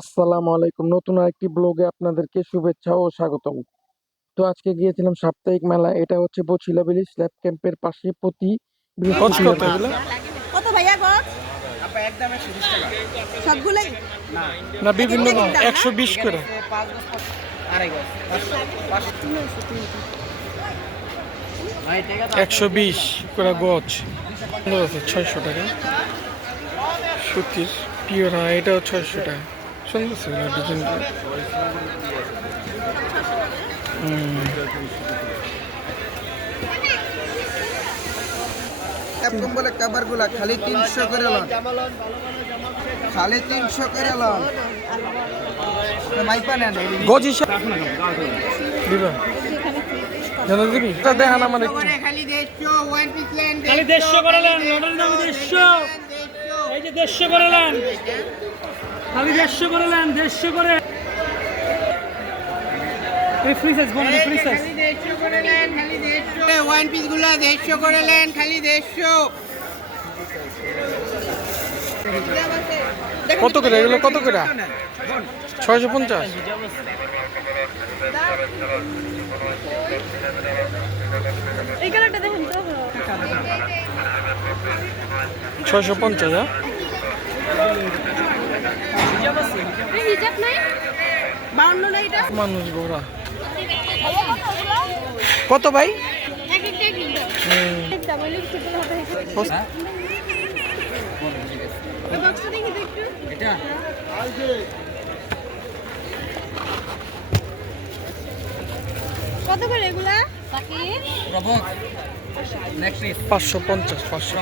আসসালামু আলাইকুম। নতুন আরেকটি ব্লগে আপনাদেরকে শুভেচ্ছা ও স্বাগতম। তো আজকে গিয়েছিলাম সাপ্তাহিক মেলা। এটা হচ্ছে বছিলা ব্যালি স্ল্যাব ক্যাম্পের পাশে প্রতি গজ বৃহস্পতিবার কত এগুলো? কত ভাইয়া গজ? সবগুলোই না বিভিন্ন এক এক দাম না? 120 করে। 120 করে গজ। সুন্দর আছে 600 টাকা। সুতির পিওর, হ্যাঁ এটাও 600 টাকা। সুন্দর আছে ডিজাইনটা। এরকম বলে কাবারগুলা খালি 300 করে লন, খালি 300 করে লন। মাইপা নেন গজ হিসাব দিবা জানা দিবি তা দেখান আমার একটু। খালি 150 ওয়ান পিস লেন, খালি 150 করে নেন, লটের দাম 150। এই যে 150 করে নেন, খালি 150 করে নেন, 150 করে। এই ফ্রি সাইজ বন্ধ, ফ্রি সাইজ। খালি 150 করে লেন, খালি 150 ওয়ান পিস গুলা 150 করে লেন, খালি 150। কত করে এগুলো? কত করে? 650। এই কালারটা দেখুন তো 650, হ্যাঁ। এই হিজাব নাই 52 না এটা মানুষ ঘোরা কত ভাই? এক একটা এক একটা বলি ছোট হবে এই বক্সটা দেখি তো একটু এটা কত করে এগুলা সাকিব? 550 550।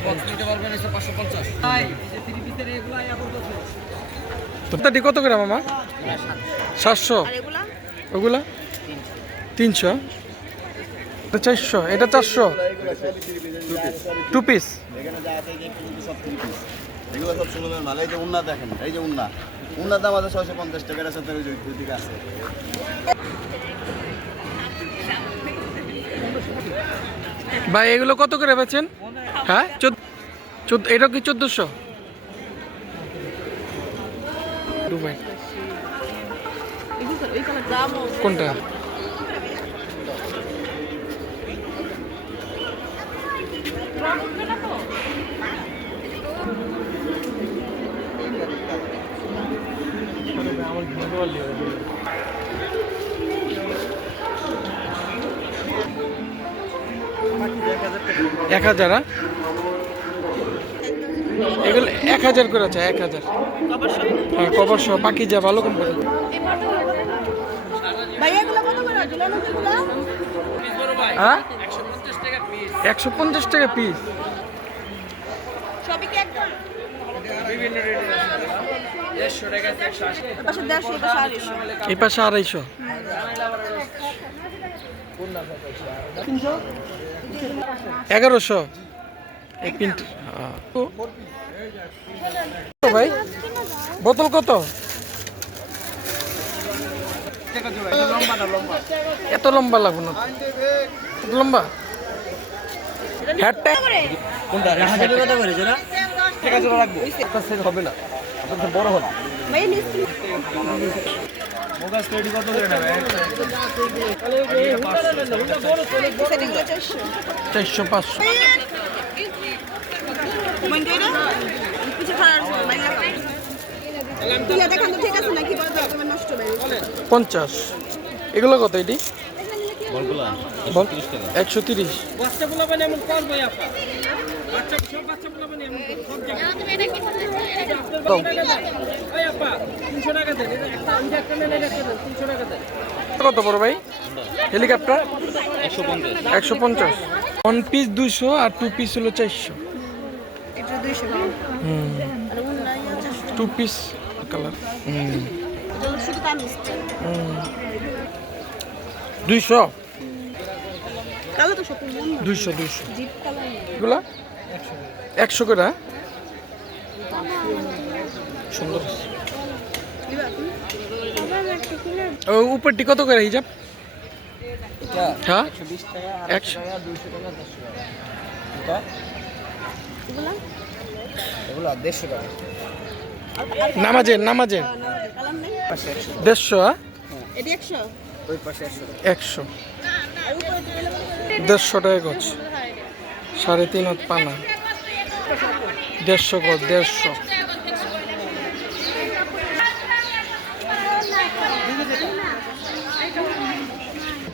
তোরটা কত করে মামা? 700। আর এগুলা ওগুলা 300। এটা 400, এটা 400। Two piece. এখানে যা আছে এই যে সব 3 পিস, এগুলো সব সুলমের মাল। এই যে উন্না দেখেন, এই যে উন্নার দাম আছে 650 টাকা। এর সাথে ওই যে দিকে আছে। ভাই এগুলো কত করে বেচেন? হ্যাঁ 14, এটা কি 1400? দুবাই কোনটা? এক হাজার। এগুলো 1000 করে আছে, 1000। হ্যাঁ কভার সহ পাখি যা ভালো কোম্পানি। ভাইয়া এগুলা কত করে ঝুলানো এগুলা? হ্যাঁ 150 টাকা পিস। সবই কি একদম বিভিন্ন রেট আছে 150 টাকা 180 পাশে 150 এটা 250 এই পাশে 250। 1100 এক পিন্ট। ভাই বোতল কত? এত লম্বা লাগবে না, এত লম্বা হ্যাটটা ভাইয়া নিশ্চয় সেটিংগুলো 400 400 500। মন্ডে না কিছু খারাপ ভাইয়া তুই দেখান তো ঠিক আছে নাকি বড় তোমার নষ্ট হবে 50। এগুলো কত? এটি বলগুলা বল 130। বাচ্চা পোলাপান এমন করবে আপা, বাচ্চা সব বাচ্চা পোলাপান এমন সব জায়গায়। ওই আপা 300 টাকা দেন, এটা একটা আমি একটা নেলে একটা দেন 300 টাকা দেন। কত বড় ভাই? হেলিকপ্টার 150। 1 পিস 200 আর 2 পিস হলো 400। এটা 200 আর উন্না 400 2 পিস কালার। এটা শুধু কামিজ 200 কালো তো সব উন্না 200 জিপ কালার এগুলা 100 করে। সুন্দর। দিবা তুমি আবার একটা কিনা ও উপরটি কত করে হিজাব? হ্যাঁ 120 টাকা, 100 টাকা, 200 টাকা, 150 টাকা। এগুলা এগুলা 150 টাকা। নামাজের কালার নেই 150, হ্যাঁ? এটি 100 100, 150 টাকা গজ, 3.5 হাত পানা, 150 গজ, 150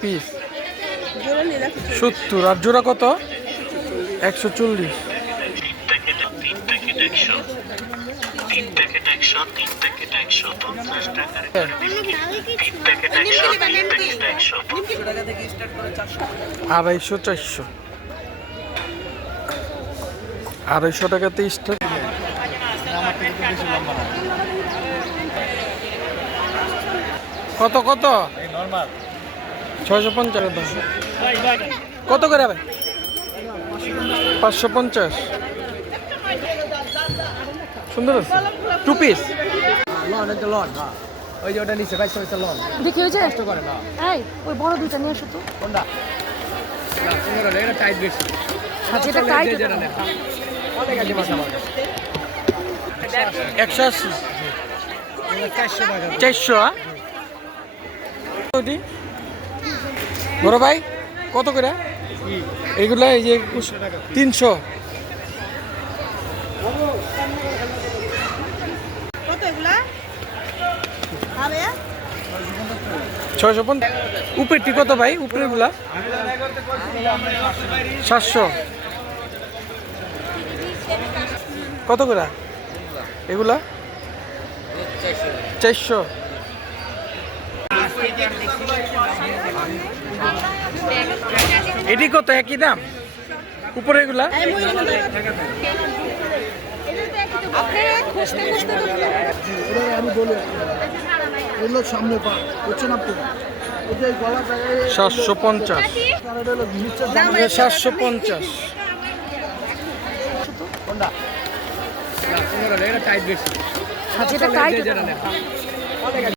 পিস, জোড়া নিলে 70, আর জোড়া কত? 140, আড়াইশো, 400, 250 টাকাতে স্টার্ট। কত কত? 650 দাম। কত করে ভাই? 550, সুন্দর আছে। 2 পিস, ওই যে ওটা নিচে 22 লন দেখি ওই যে এই ওই বড় দুইটা নিয়ে আসো তো। কোনটা এটা টাইট বেশি যেটা টাইট 180, 400, হ্যাঁ? বড় ভাই কত করে এইগুলো? এই যে 300, কত এগুলা? হবে 650। উপরেরটি কত ভাই? উপরেরগুলা 700, কত করে এগুলা? 400, এটি কত? একই দাম উপরে এগুলা? আমি বলি এগুলো সামনে পা বুঝছেন আপনি ওই যে গলা জায়গায় 750, 750, কোনটা এটা টাইট বেশি যেটা টাইট